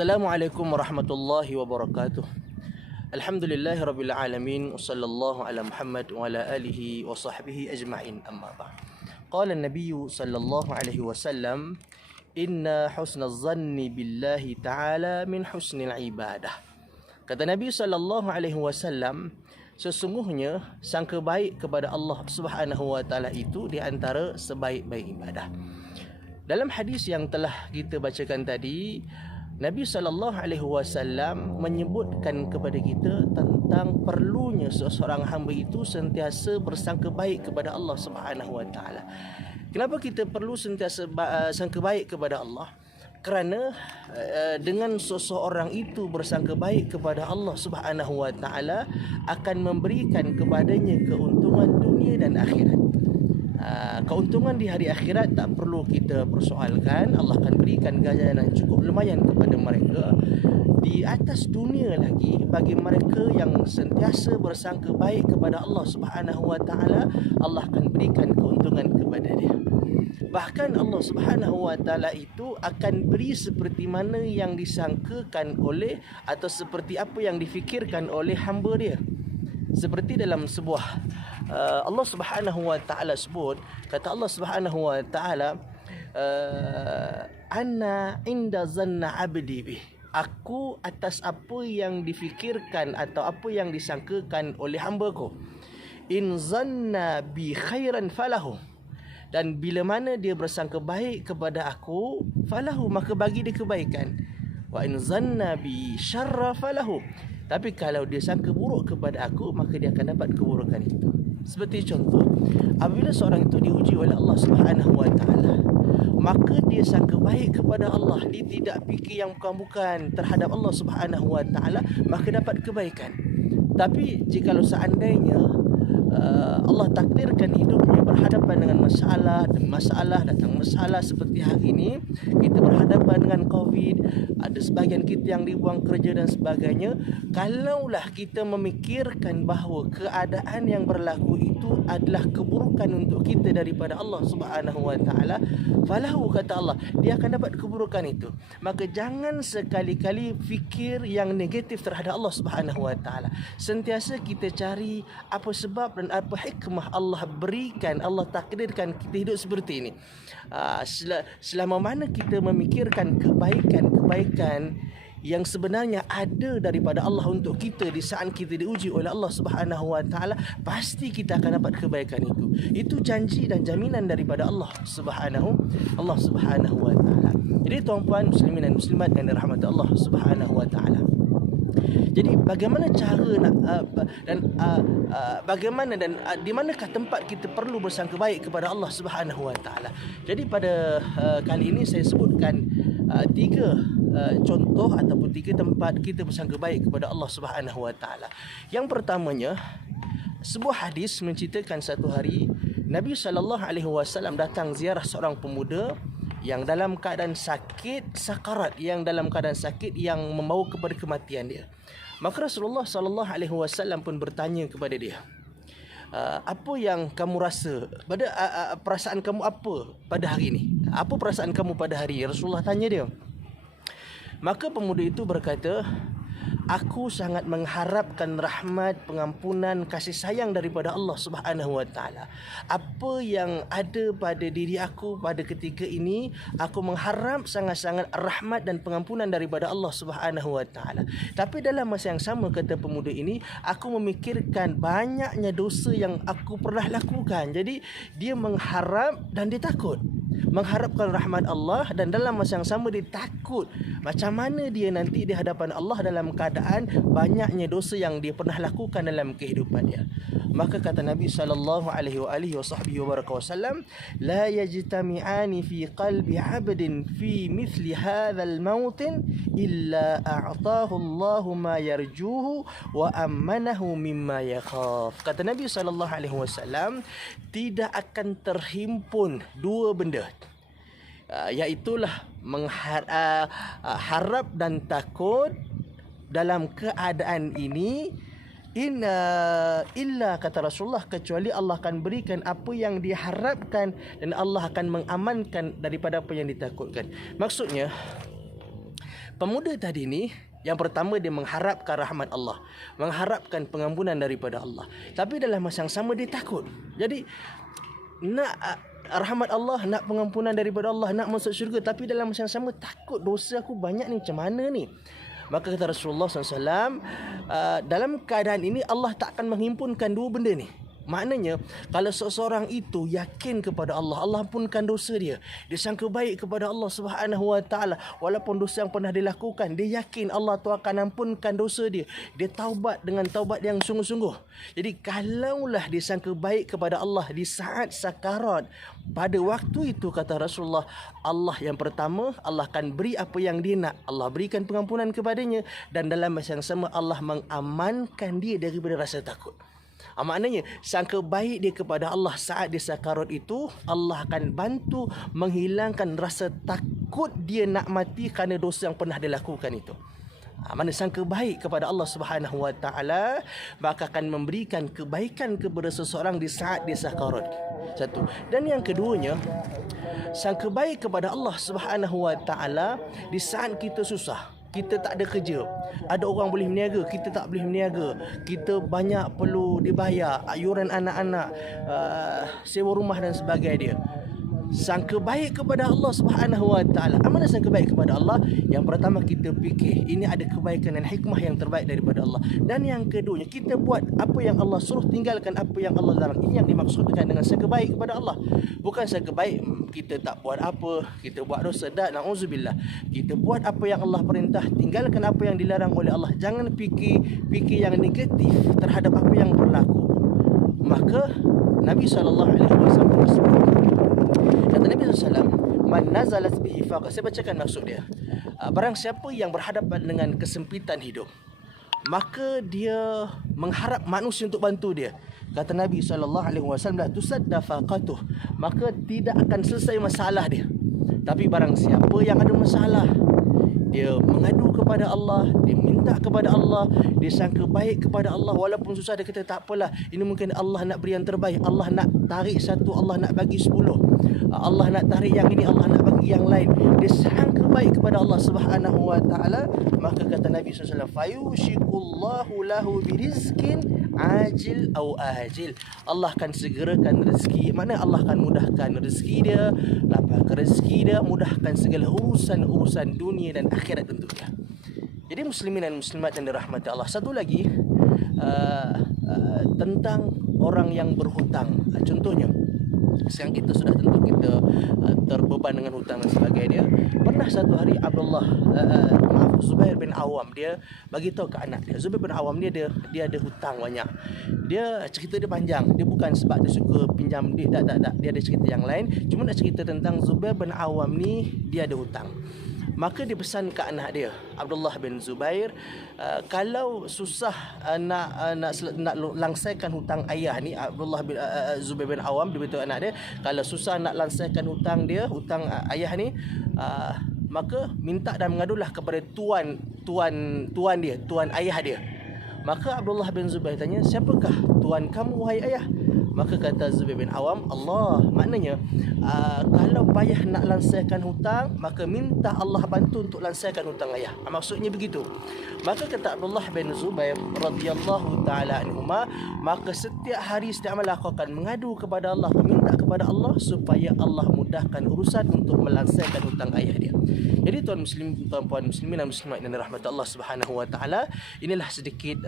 Assalamualaikum warahmatullahi wabarakatuh. Alhamdulillahi rabbil alamin, sallallahu ala Muhammad wa ala alihi wa sahbihi ajma'in, amma ba'd. Qala an-nabiy sallallahu alaihi wasallam, inna husnaz zanni billahi ta'ala min husnil ibadah. Kata Nabi sallallahu alaihi wasallam, sesungguhnya sangka baik kepada Allah Subhanahu wa taala itu di antara sebaik-baik ibadah. Dalam hadis yang telah kita bacakan tadi, Nabi SAW menyebutkan kepada kita tentang perlunya seseorang hamba itu sentiasa bersangka baik kepada Allah Subhanahu Wa Taala. Kenapa kita perlu sentiasa sangka baik kepada Allah? Kerana dengan seseorang itu bersangka baik kepada Allah Subhanahu Wa Taala akan memberikan kepadanya keuntungan dunia dan akhirat. Keuntungan di hari akhirat tak perlu kita persoalkan. Allah akan berikan ganjaran yang cukup lumayan kepada mereka. Di atas dunia lagi, bagi mereka yang sentiasa bersangka baik kepada Allah Subhanahu Wa Taala, Allah akan berikan keuntungan kepada dia. Bahkan Allah Subhanahu Wa Taala itu akan beri seperti mana yang disangkakan oleh atau seperti apa yang difikirkan oleh hamba dia. Seperti dalam sebuah Allah Subhanahu Wa Taala sebut, kata Allah Subhanahu Wa Taala, ana inda zanna abdi bih. Aku atas apa yang difikirkan atau apa yang disangkakan oleh hamba-Ku. In zanna bi khairan falahu. Dan bila mana dia bersangka baik kepada aku, falahu, maka bagi dia kebaikan. Wa in zanna bi syarra falahu. Tapi kalau dia sangka buruk kepada aku, maka dia akan dapat keburukan itu. Seperti contoh, apabila seorang itu diuji oleh Allah Subhanahu Wa Taala, maka dia sangka baik kepada Allah, dia tidak fikir yang bukan-bukan terhadap Allah Subhanahu Wa Taala, maka dapat kebaikan. Tapi jikalau seandainya Allah takdirkan hidupnya berhadapan dengan masalah, dan masalah datang masalah seperti hari ini, kita berhadapan dengan COVID, ada sebahagian kita yang dibuang kerja dan sebagainya. Kalaulah kita memikirkan bahawa keadaan yang berlaku itu adalah keburukan untuk kita daripada Allah Subhanahu Wa Taala, falahu, kata Allah, dia akan dapat keburukan itu. Maka jangan sekali-kali fikir yang negatif terhadap Allah Subhanahu Wa Taala. Sentiasa kita cari apa sebab dan apa hikmah Allah berikan, Allah takdirkan kita hidup seperti ini. Selama mana kita memikirkan kebaikan-kebaikan yang sebenarnya ada daripada Allah untuk kita di saat kita diuji oleh Allah Subhanahu Wa Taala, pasti kita akan dapat kebaikan itu. Itu janji dan jaminan daripada Allah Subhanahu Wa Taala. Jadi tuan-puan muslimin dan muslimat yang dirahmati Allah Subhanahu Wa Taala, jadi bagaimana cara nak bagaimana dan di manakah tempat kita perlu bersangka baik kepada Allah Subhanahu Wa Taala? Jadi pada kali ini saya sebutkan tiga contoh ataupun tiga tempat kita bersangka baik kepada Allah Subhanahu Wa Taala. Yang pertamanya, sebuah hadis menceritakan satu hari Nabi SAW datang ziarah seorang pemuda yang dalam keadaan sakit sakarat, yang dalam keadaan sakit yang membawa kepada kematian dia. Maka Rasulullah SAW pun bertanya kepada dia, apa yang kamu rasa pada perasaan kamu apa pada hari ini? Apa perasaan kamu pada hari ini? Rasulullah tanya dia. Maka pemuda itu berkata, aku sangat mengharapkan rahmat, pengampunan, kasih sayang daripada Allah Subhanahu Wa Taala. Apa yang ada pada diri aku pada ketika ini, aku mengharap sangat-sangat rahmat dan pengampunan daripada Allah Subhanahu Wa Taala. Tapi dalam masa yang sama, kata pemuda ini, aku memikirkan banyaknya dosa yang aku pernah lakukan. Jadi dia mengharap dan dia takut, mengharapkan rahmat Allah, dan dalam masa yang sama dia takut macam mana dia nanti di hadapan Allah dalam keadaan banyaknya dosa yang dia pernah lakukan dalam kehidupannya. Maka kata Nabi sallallahu alaihi wasallam, la yajtami'ani fi qalbi 'abdin fi mithli hadzal maut illa a'tahu Allahu ma yarjuhu wa ammanahu mimma yakhaf. Kata Nabi sallallahu alaihi wasallam, tidak akan terhimpun dua benda, iaitulah harap dan takut dalam keadaan ini, illa kata Rasulullah, kecuali Allah akan berikan apa yang diharapkan dan Allah akan mengamankan daripada apa yang ditakutkan. Maksudnya, Pemuda tadi ni, yang pertama dia mengharapkan rahmat Allah, mengharapkan pengampunan daripada Allah. Tapi dalam masa yang sama dia takut. Jadi nak rahmat Allah, nak pengampunan daripada Allah, nak masuk syurga, tapi dalam masa yang sama takut dosa aku banyak ni, macam mana ni? Maka kata Rasulullah SAW, dalam keadaan ini Allah tak akan menghimpunkan dua benda ni. Maknanya kalau seseorang itu yakin kepada Allah, Allah ampunkan dosa dia, dia sangka baik kepada Allah Subhanahu Wa Taala, walaupun dosa yang pernah dilakukan, dia yakin Allah tu akan ampunkan dosa dia, dia taubat dengan taubat yang sungguh-sungguh. Jadi kalaulah dia sangka baik kepada Allah di saat sakarat, pada waktu itu kata Rasulullah, Allah yang pertama, Allah akan beri apa yang dia nak, Allah berikan pengampunan kepadanya, dan dalam masa yang sama Allah mengamankan dia daripada rasa takut. Maknanya sangka baik dia kepada Allah saat dia sakarat itu, Allah akan bantu menghilangkan rasa takut dia nak mati kerana dosa yang pernah dia lakukan itu. Mana sangka baik kepada Allah Subhanahu Wa Taala, maka akan memberikan kebaikan kepada seseorang di saat dia sakarat. Satu. Dan yang keduanya, sangka baik kepada Allah Subhanahu Wa Taala di saat kita susah, kita tak ada kerja, ada orang boleh berniaga, kita tak boleh berniaga, kita banyak perlu dibayar, ayuran anak-anak, sewa rumah dan sebagainya. Sangka baik kepada Allah Subhanahu Wa Taala. Amanah sangka baik kepada Allah, yang pertama kita fikir ini ada kebaikan dan hikmah yang terbaik daripada Allah. Dan yang keduanya, kita buat apa yang Allah suruh, tinggalkan apa yang Allah larang. Ini yang dimaksudkan dengan sangka baik kepada Allah. Bukan sangka baik kita tak buat apa, kita buat dosa, dak, na'udzubillah. Kita buat apa yang Allah perintah, tinggalkan apa yang dilarang oleh Allah. Jangan fikir yang negatif terhadap apa yang berlaku. Maka Nabi SAW sebut, kata Nabi SAW, man nazalat bihi faqah. Saya bacakan maksud dia. Barang siapa yang berhadapan dengan kesempitan hidup, maka dia mengharap manusia untuk bantu dia. Kata Nabi SAW, la tusadda faqatuh, maka tidak akan selesai masalah dia. Tapi barang siapa yang ada masalah, dia mengadu kepada Allah, dia minta kepada Allah, dia sangka baik kepada Allah, walaupun susah dia kata tak apalah, ini mungkin Allah nak beri yang terbaik, Allah nak tarik satu, Allah nak bagi 10, Allah nak tarik yang ini, Allah nak bagi yang lain. Dia sangka baik kepada Allah Subhanahu Wa Taala, maka kata Nabi SAW, fayushikullahu lahu birizkin ajil au ajil. Allah akan segerakan rezeki. Mana Allah akan mudahkan rezeki dia, lapangkan rezeki dia, mudahkan segala urusan dunia dan akhirat tentunya. Jadi muslimin dan muslimat yang dirahmati Allah, satu lagi tentang orang yang berhutang. Contohnya, sekarang kita sudah tentu kita terbeban dengan hutang dan sebagainya. Pernah satu hari Zubair bin Awam, dia bagi tahu ke anak dia, Zubair bin Awam dia ada hutang banyak. Dia cerita dia panjang. Dia bukan sebab dia suka pinjam duit, tak. Dia ada cerita yang lain. Cuma nak cerita tentang Zubair bin Awam ni, dia ada hutang. Maka dia pesan ke anak dia, Abdullah bin Zubair, kalau susah nak langsaikan hutang ayah ni, Abdullah bin Zubair bin Awam, dia beritahu anak dia, kalau susah nak langsaikan hutang ayah ni, maka minta dan mengadulah kepada tuan ayah dia. Maka Abdullah bin Zubair tanya, siapakah tuan kamu wahai ayah? Maka kata Zubair bin Awam, Allah. Maknanya kalau payah nak lansaikan hutang, maka minta Allah bantu untuk lansaikan hutang ayah. Maksudnya begitu. Maka kata Abdullah bin Zubair radhiyallahu taala anhuma, maka setiap hari setiap malam aku akan mengadu kepada Allah, minta kepada Allah supaya Allah mudahkan urusan untuk melansaikan hutang ayah dia. Jadi tuan-puan muslimin dan muslimat yang dirahmati Allah Subhanahu Wa Taala, inilah sedikit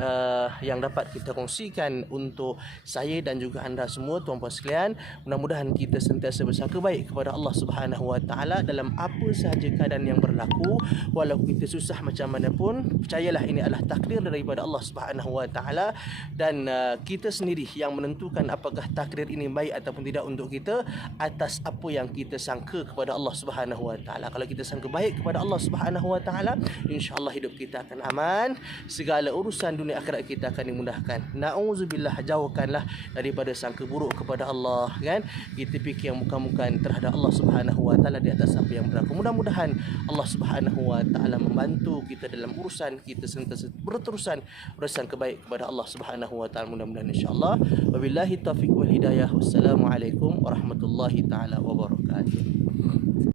yang dapat kita kongsikan untuk saya dan juga anda semua tuan-puan sekalian. Mudah-mudahan kita sentiasa bersangka baik kepada Allah Subhanahu Wa Taala dalam apa sahaja keadaan yang berlaku. Walau kita susah macam mana pun, percayalah ini adalah takdir daripada Allah Subhanahu Wa Taala, dan kita sendiri yang menentukan apakah takdir ini baik ataupun tidak untuk kita atas apa yang kita sangka kepada Allah Subhanahu Wa Taala. Kalau kita sangka baik kepada Allah Subhanahu Wa Taala, insya-Allah hidup kita akan aman, segala urusan dunia akhirat kita akan dimudahkan. Na'udzubillah, jauhkanlah daripada sangka buruk kepada Allah, kan? Kita fikir yang bukan-bukan terhadap Allah Subhanahu Wa Taala di atas apa yang berlaku. Mudah-mudahan Allah Subhanahu Wa Taala membantu kita dalam urusan kita sentiasa berterusan bersangka baik kepada Allah Subhanahu Wa Taala. Mudah-mudahan insya-Allah. Wabillahi taufiq wal hidayah. Wassalamualaikum warahmatullahi taala wabarakatuh.